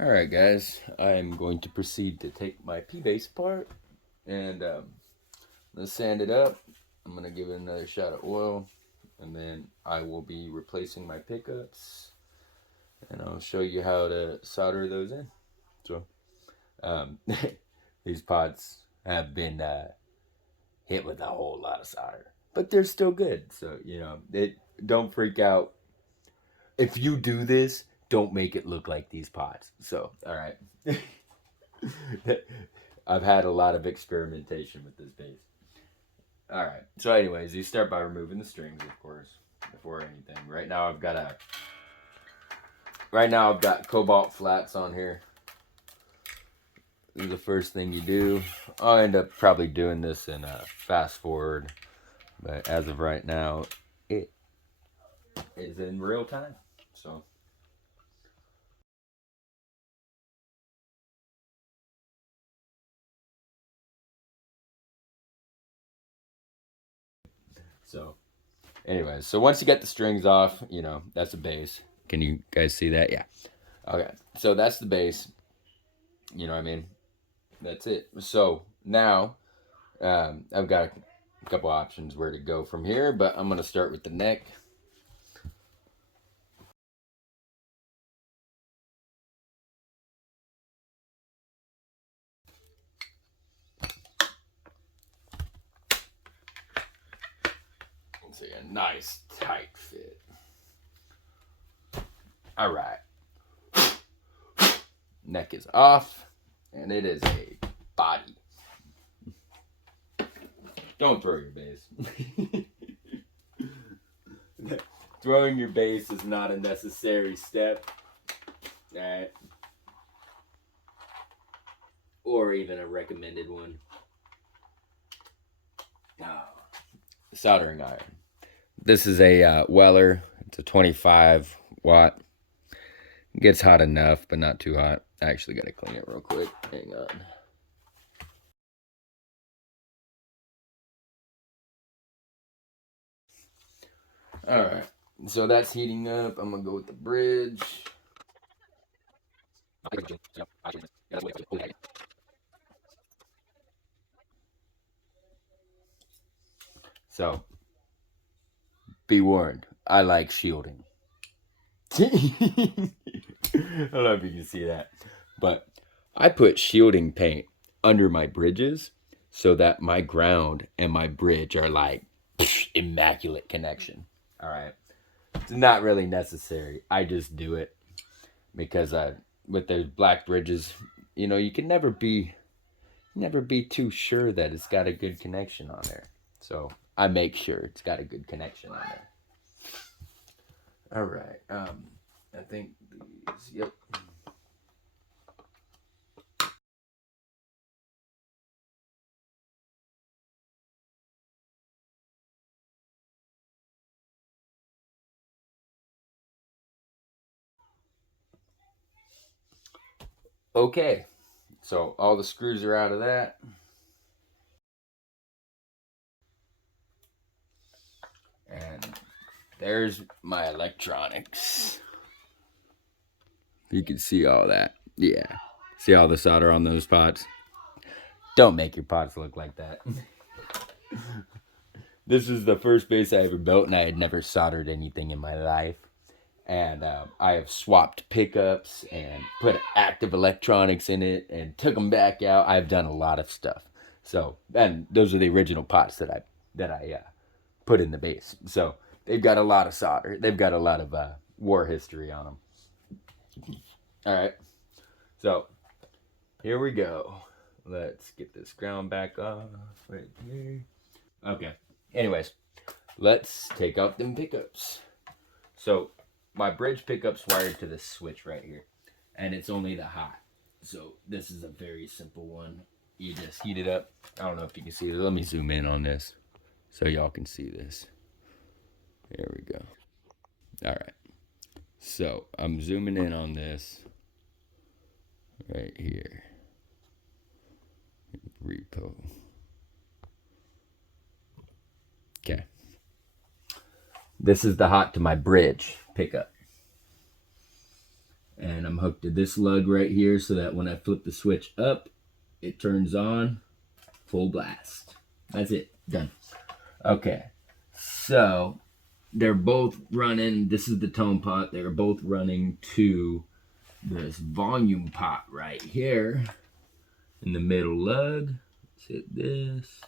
Alright guys, I'm going to proceed to take my P-Bass apart and let's sand it up. I'm going to give it another shot of oil and then I will be replacing my pickups and I'll show you how to solder those in. So, um, these pots have been hit with a whole lot of solder, but they're still good. So, don't freak out. If you do this, don't make it look like these pots. So, all right. I've had a lot of experimentation with this bass. All right. So, anyways, you start by removing the strings, of course, before anything. Right now I've got cobalt flats on here. This is the first thing you do. I'll end up probably doing this in a fast forward, but as of right now, it is in real time. So. So, anyways, so once you get the strings off, that's the bass. Can you guys see that? Yeah. Okay. So that's the bass. You know what I mean? That's it. So now I've got a couple options where to go from here, but I'm going to start with the neck. Let's see, a nice tight fit. All right. Neck is off, and it is a body. Don't throw your bass. Throwing your bass is not a necessary step. Alright. Or even a recommended one. No. Soldering iron. This is a Weller. It's a 25 watt. It gets hot enough, but not too hot. I actually got to clean it real quick. Hang on. Alright. So that's heating up. I'm going to go with the bridge. So, be warned. I like shielding. I don't know if you can see that. But I put shielding paint under my bridges so that my ground and my bridge are like immaculate connection. All right. It's not really necessary. I just do it because with those black bridges, you can never be too sure that it's got a good connection on there. So I make sure it's got a good connection on there. All right. I think these. Yep. Okay. So all the screws are out of that. And there's my electronics. You can see all that. Yeah. See all the solder on those pots? Don't make your pots look like that. This is the first bass I ever built, and I had never soldered anything in my life. And I have swapped pickups and put active electronics in it and took them back out. I've done a lot of stuff. So, and those are the original pots that I put in the bass. So they've got a lot of solder. They've got a lot of war history on them. All right. So here we go. Let's get this ground back off right here. Okay. Anyways, let's take out them pickups. So my bridge pickup's wired to this switch right here, and it's only the hot. So this is a very simple one. You just heat it up. I don't know if you can see it. Let me zoom in on this so y'all can see this. There we go. All right. So I'm zooming in on this right here. Repo. Okay. This is the hot to my bridge pickup. And I'm hooked to this lug right here so that when I flip the switch up, it turns on full blast. That's it. Done. Okay. So they're both running. This is the tone pot. They're both running to this volume pot right here in the middle lug. Let's hit this.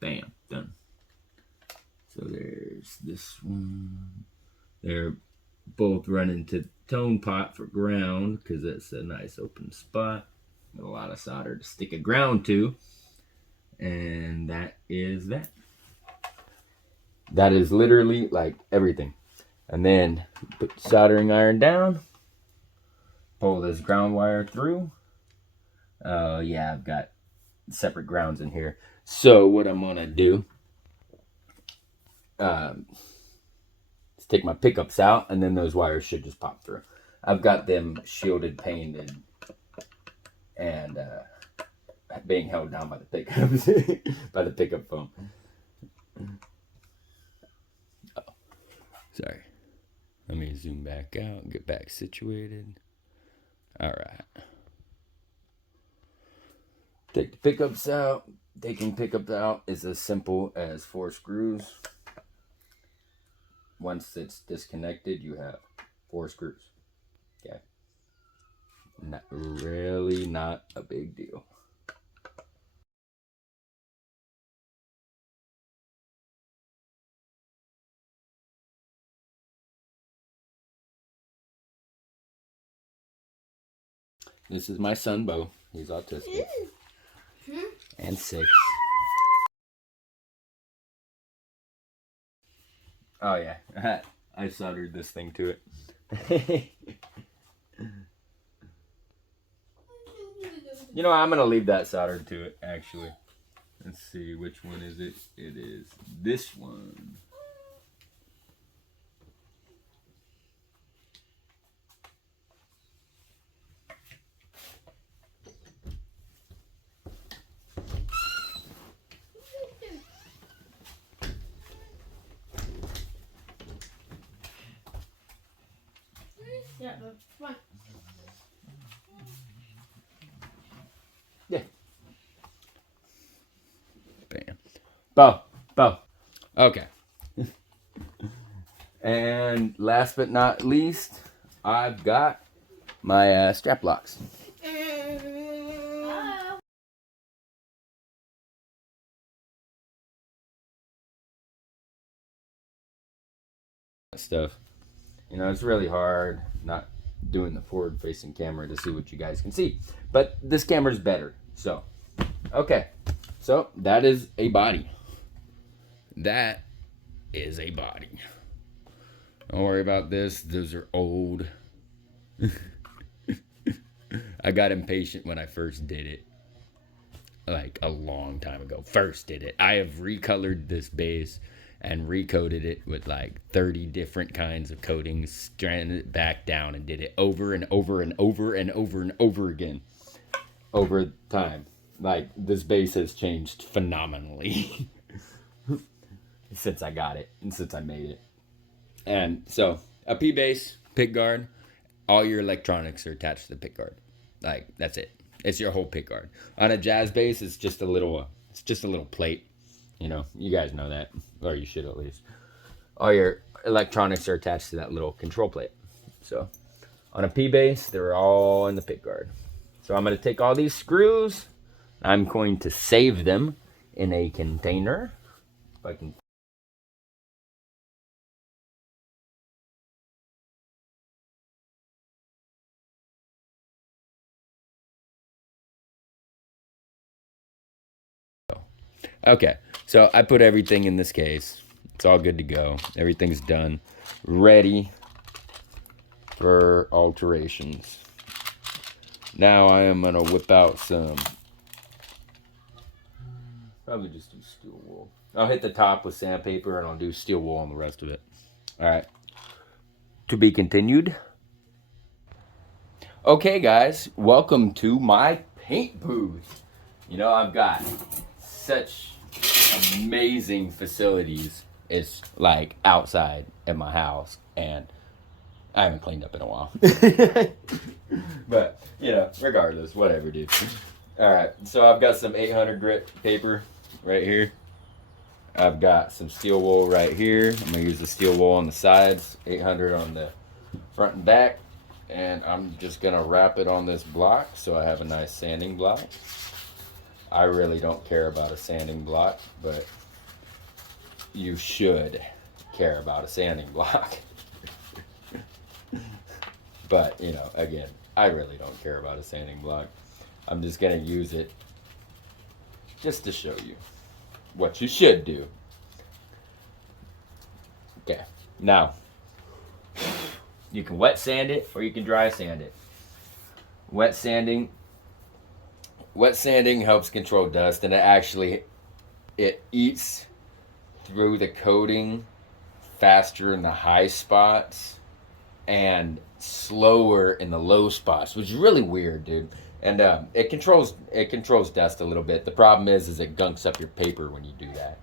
Bam. Done. So there's this one. They're both running to tone pot for ground because it's a nice open spot. A lot of solder to stick a ground to. And that is that. That is literally like everything. And then put the soldering iron down. Pull this ground wire through. Oh yeah, I've got separate grounds in here. So what I'm gonna do is take my pickups out, and then those wires should just pop through. I've got them shielded, painted, and being held down by the pickups, by the pickup foam. Oh, sorry. Let me zoom back out and get back situated. All right. Take the pickups out. Taking pickups out is as simple as 4 screws. Once it's disconnected, you have 4 screws. Okay. Not really not a big deal. This is my son, Bo. He's autistic. And 6. Oh, yeah. I soldered this thing to it. You know, I'm going to leave that soldered to it, actually. Let's see, which one is it? It is this one. Yeah, that's fine. Yeah. Bam. Bo. Okay. And last but not least, I've got my strap locks. Stuff. You know, it's really hard not doing the forward facing camera to see what you guys can see. But this camera's better. So, okay. So, that is a body. That is a body. Don't worry about this. Those are old. I got impatient when I first did it. Like a long time ago. First did it. I have recolored this base and recoated it with like 30 different kinds of coatings, stranded it back down and did it over and over and over and over and over again over time. Like this base has changed phenomenally since I got it and since I made it. And so a P base, pick guard, all your electronics are attached to the pick guard. Like that's it. It's your whole pick guard. On a jazz bass, it's just a little plate. You know, you guys know that, or you should at least. All your electronics are attached to that little control plate. So, on a P bass, they're all in the pick guard. So I'm going to take all these screws. I'm going to save them in a container. If I can. Okay, so I put everything in this case. It's all good to go. Everything's done. Ready for alterations. Now I am going to whip out some. Probably just do steel wool. I'll hit the top with sandpaper and I'll do steel wool on the rest of it. Alright. To be continued. Okay, guys. Welcome to my paint booth. You know, I've got such amazing facilities. It's like outside at my house, and I haven't cleaned up in a while. But, you know, regardless, whatever, dude. Alright, so I've got some 800 grit paper right here. I've got some steel wool right here. I'm going to use the steel wool on the sides, 800 on the front and back. And I'm just going to wrap it on this block so I have a nice sanding block. I really don't care about a sanding block, but you should care about a sanding block. But, you know, again, I really don't care about a sanding block. I'm just going to use it just to show you what you should do. Okay, now, you can wet sand it or you can dry sand it. Wet sanding helps control dust, and it eats through the coating faster in the high spots and slower in the low spots, which is really weird, dude. And it controls dust a little bit. The problem is it gunks up your paper when you do that.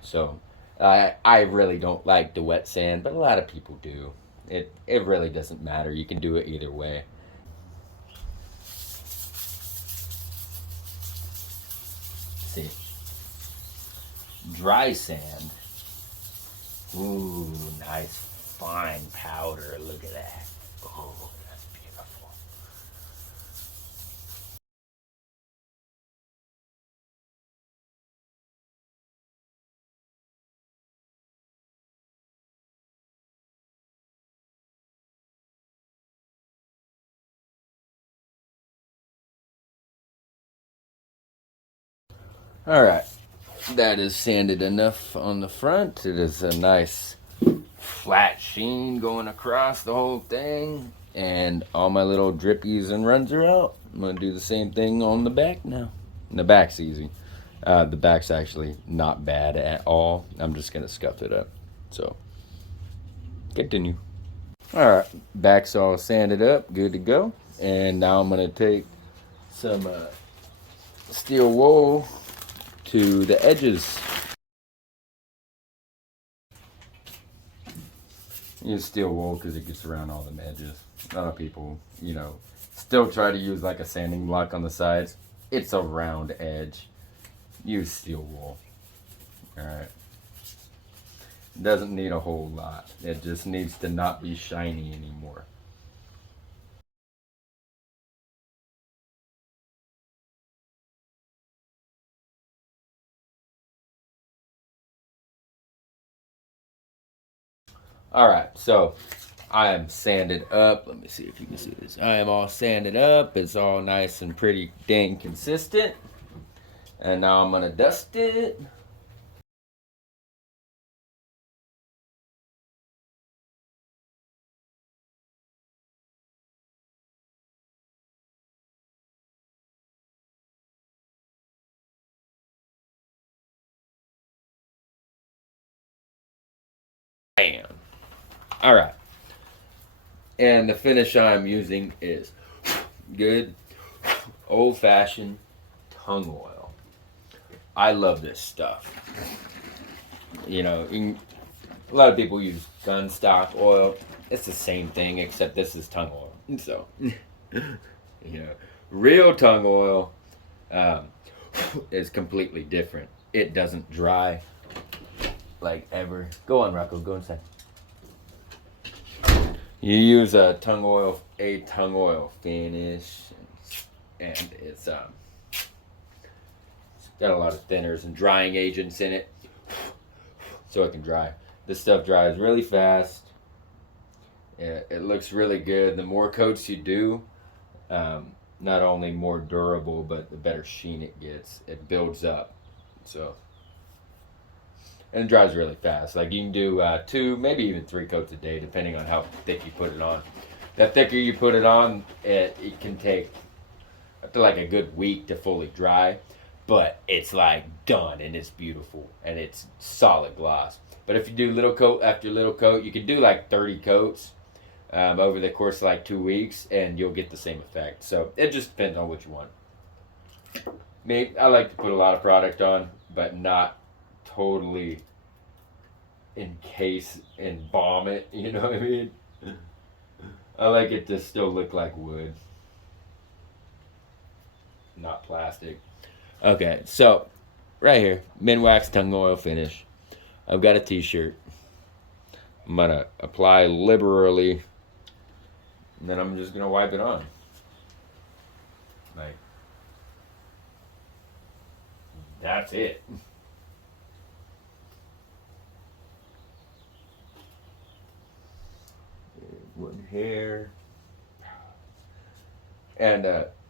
So I really don't like the wet sand, but a lot of people do. It really doesn't matter. You can do it either way. See, dry sand. Ooh, nice fine powder. Look at that. Oh, that's beautiful. All right, that is sanded enough on the front. It is a nice flat sheen going across the whole thing, and all my little drippies and runs are out. I'm gonna do the same thing on the back now. And the back's easy. The back's actually not bad at all. I'm just gonna scuff it up. So, continue. All right, back's all sanded up, good to go. And now I'm gonna take some steel wool to the edges. Use steel wool because it gets around all the edges. A lot of people, you know, still try to use like a sanding block on the sides. It's a round edge. Use steel wool. Alright. Doesn't need a whole lot. It just needs to not be shiny anymore. Alright, so I am sanded up. Let me see if you can see this. I am all sanded up. It's all nice and pretty dang consistent. And now I'm going to dust it. Bam. Alright. And the finish I'm using is good old-fashioned tongue oil. I love this stuff. You know, a lot of people use gun stock oil. It's the same thing, except this is tongue oil. So, you know, real tongue oil is completely different. It doesn't dry like ever. Go on, Rocco. Go inside. You use a tongue oil finish, and it's got a lot of thinners and drying agents in it, so it can dry. This stuff dries really fast. It looks really good. The more coats you do, not only more durable, but the better sheen it gets. It builds up. So, and it dries really fast. Like you can do 2, maybe even 3 coats a day, depending on how thick you put it on. The thicker you put it on, it can take up to like a good week to fully dry, but it's like done and it's beautiful and it's solid gloss. But if you do little coat after little coat, you can do like 30 coats over the course of like 2 weeks, and you'll get the same effect. So it just depends on what you want. Me, I like to put a lot of product on, but not totally encase and bomb it. You know what I mean? I like it to still look like wood, not plastic. Okay, so right here, Minwax tongue oil finish. I've got a t-shirt. I'm gonna apply liberally, and then I'm just gonna wipe it on. Like, that's it. One hair. And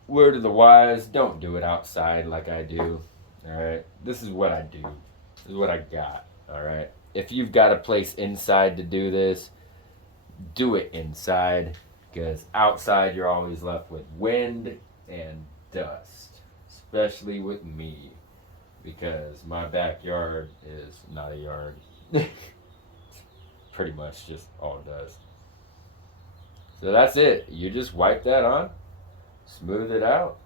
word of the wise, don't do it outside like I do. Alright? This is what I do. This is what I got. Alright? If you've got a place inside to do this, do it inside. Because outside you're always left with wind and dust. Especially with me. Because my backyard is not a yard. Pretty much just all it does. So that's it. You just wipe that on, smooth it out,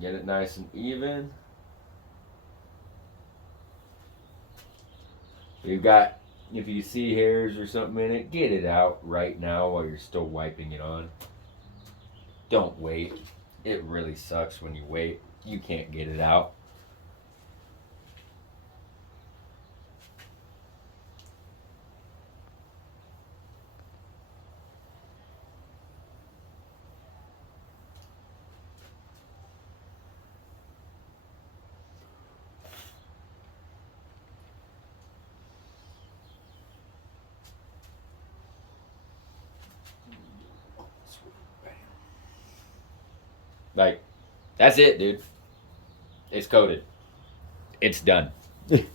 get it nice and even. You've got, if you see hairs or something in it, get it out right now while you're still wiping it on. Don't wait. It really sucks when you wait. You can't get it out. Like, that's it, dude. It's coated. It's done. You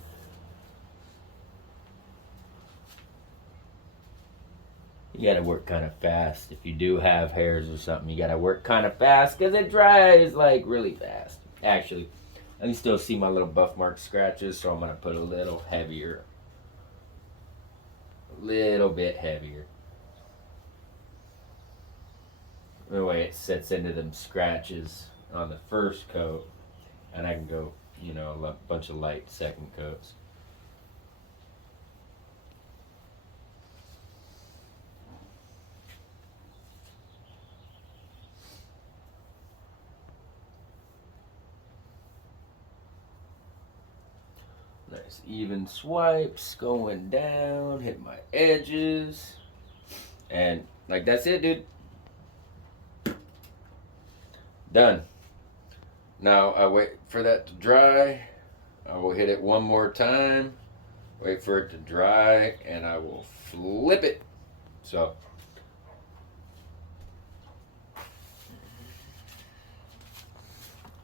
gotta work kind of fast. If you do have hairs or something, you gotta work kind of fast because it dries like really fast. Actually, I can still see my little buff mark scratches, so I'm gonna put a little heavier. A little bit heavier. The way it sets into them scratches on the first coat, and I can go, a bunch of light second coats. Nice even swipes going down, hit my edges, and like that's it, dude. Done. Now I wait for that to dry. I will hit it one more time, wait for it to dry, and I will flip it. So,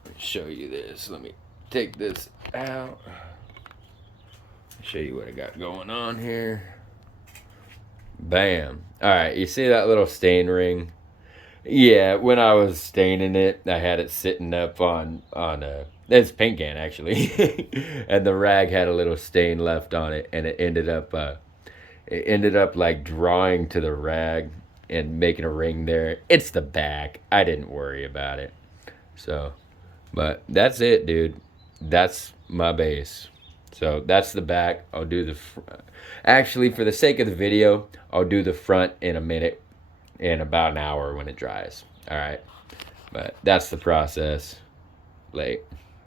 let me show you this. Let me take this out. Show you what I got going on here. Bam. Alright, you see that little stain ring? Yeah, when I was staining it, I had it sitting up on it's paint can actually, and the rag had a little stain left on it, and it ended up like drawing to the rag and making a ring there. It's the back. I didn't worry about it. So, but that's it, dude. That's my base. So that's the back. I'll do the actually for the sake of the video, I'll do the front in a minute, in about an hour when it dries. All right, but that's the process. Late.